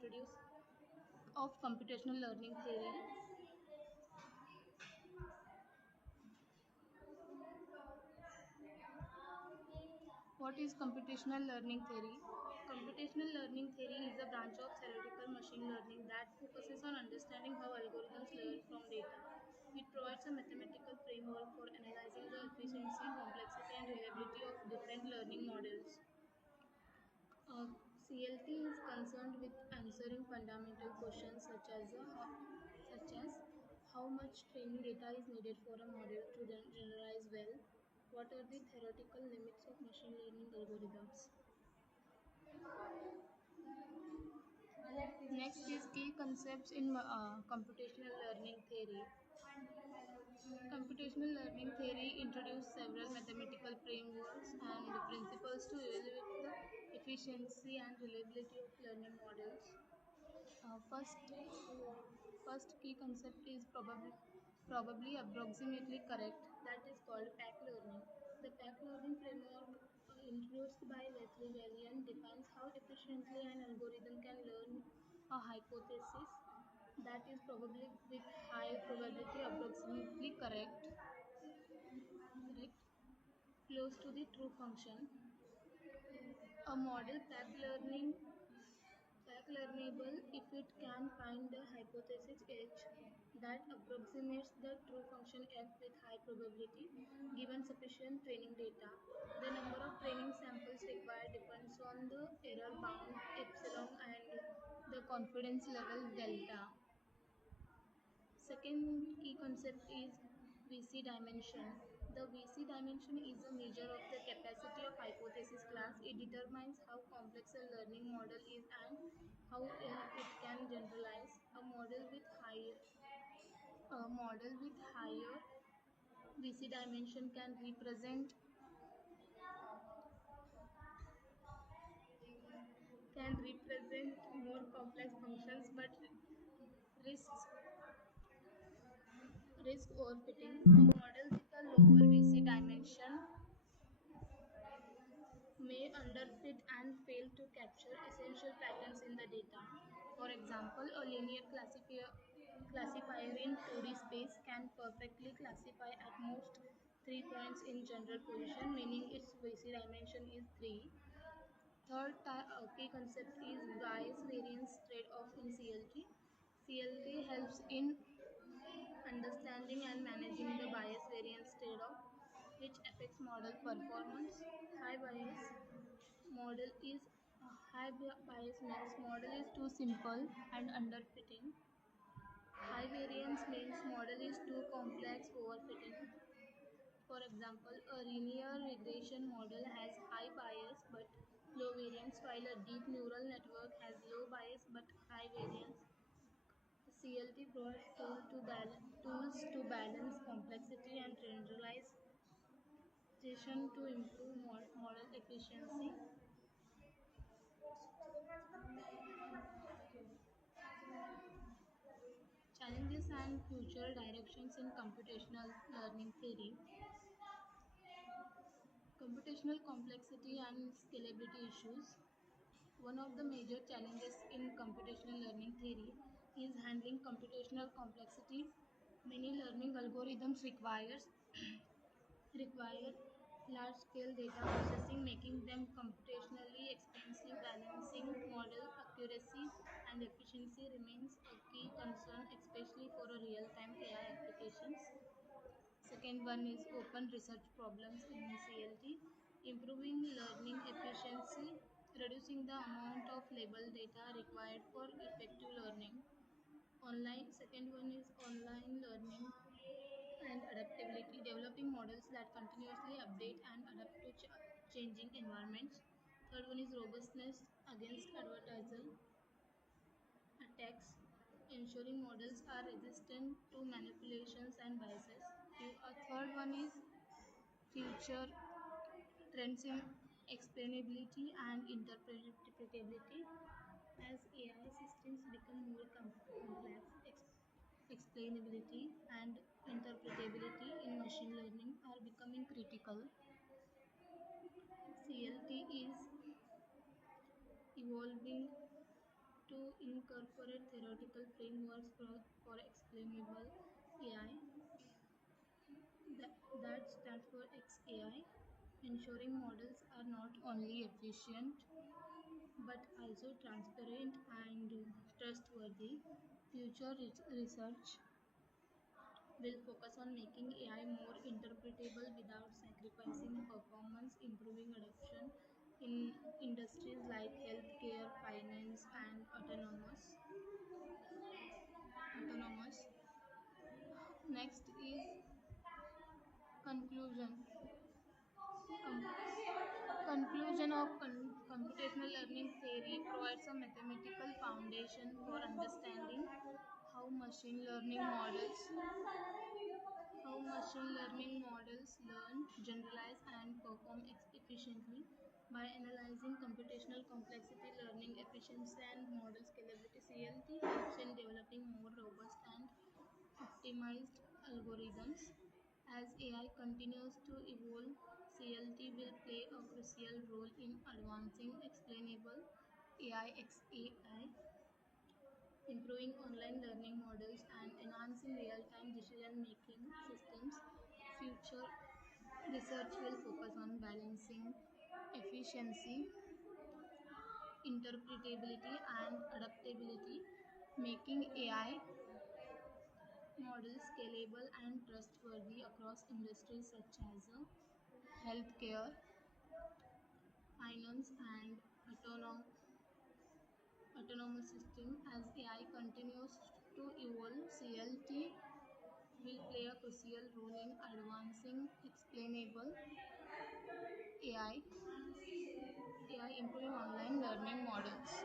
introduce of computational learning theory. What is computational learning theory? Computational learning theory is a branch of theoretical machine learning that focuses on understanding how algorithms learn from data. It provides a mathematical framework for analyzing the efficiency, complexity, and reliability of different learning models. CLT is concerned with answering fundamental questions such as much training data is needed for a model to generalize well. What are the theoretical limits of machine learning algorithms? Next is key concepts in computational learning theory. Computational learning theory introduced several mathematical frameworks and principles to evaluate the efficiency and reliability of learning models. First key concept is probably approximately correct. That is called pack learning. The pack learning framework introduced by Leslie Valiant defines how efficiently an algorithm can learn a hypothesis that is probably with high probability approximately correct, close to the true function. A model pack learnable if it can find the hypothesis H that approximates the true function f with high probability given sufficient training data. The number of training samples required depends on the error bound epsilon and the confidence level delta. Second key concept is VC dimension. The VC dimension is a measure of the capacity of hypothesis class. It determines how complex a learning model is and how it can generalize. A model with higher VC dimension can represent more complex functions but risks risk overfitting. A model with a lower VC dimension may underfit and fail to capture essential patterns in the data. For example, a linear classifier in 2D space can perfectly classify at most 3 points in general position, meaning its VC dimension is 3. Third key concept is bias variance trade-off in CLT. CLT helps in understanding and managing the bias variance trade-off which affects model performance. High bias model is bias means model is too simple and underfitting. High variance means model is too complex overfitting. For example, a linear regression model has high bias but low variance, while a deep neural network has low bias but high variance. The CLT provides tools to balance complexity and generalization to improve model efficiency. Challenges and future directions in computational learning theory. Computational complexity and scalability issues. One of the major challenges in computational learning theory is handling computational complexity. Many learning algorithms require large-scale data processing, making them computationally expensive. Balancing model accuracy and efficiency remains a key concern, especially for a real-time AI applications. Second one is open research problems in CLT, improving learning efficiency, reducing the amount of label data required for effective learning. Second one is online learning and adaptability, developing models that continuously update and adapt to changing environments. Third one is robustness against adversarial attacks, ensuring models are resistant to manipulations and biases. A third one is future trends in explainability and interpretability. As AI systems become more complex, explainability and interpretability in machine learning are becoming critical. CLT is evolving to incorporate theoretical frameworks for explainable AI, that stands for XAI, ensuring models are not only efficient but also transparent and trustworthy. Future research will focus on making AI more interpretable without sacrificing performance, improving adoption in industries like healthcare, finance, and autonomous. Next is conclusion. Conclusion of computational learning theory provides a mathematical foundation for understanding how machine learning models learn, generalize, and perform efficiently. By analyzing computational complexity, learning efficiency, and model scalability, CLT helps in developing more robust and optimized algorithms. As AI continues to evolve, CLT will play a crucial role in advancing explainable AI, XAI, improving online learning models, and enhancing real-time decision-making systems. Future research will focus on balancing efficiency, interpretability, and adaptability, making AI models scalable and trustworthy across industries such as healthcare, finance, and autonomous system. As AI continues to evolve, CLT will play a crucial role in advancing explainable AI, improving online learning models.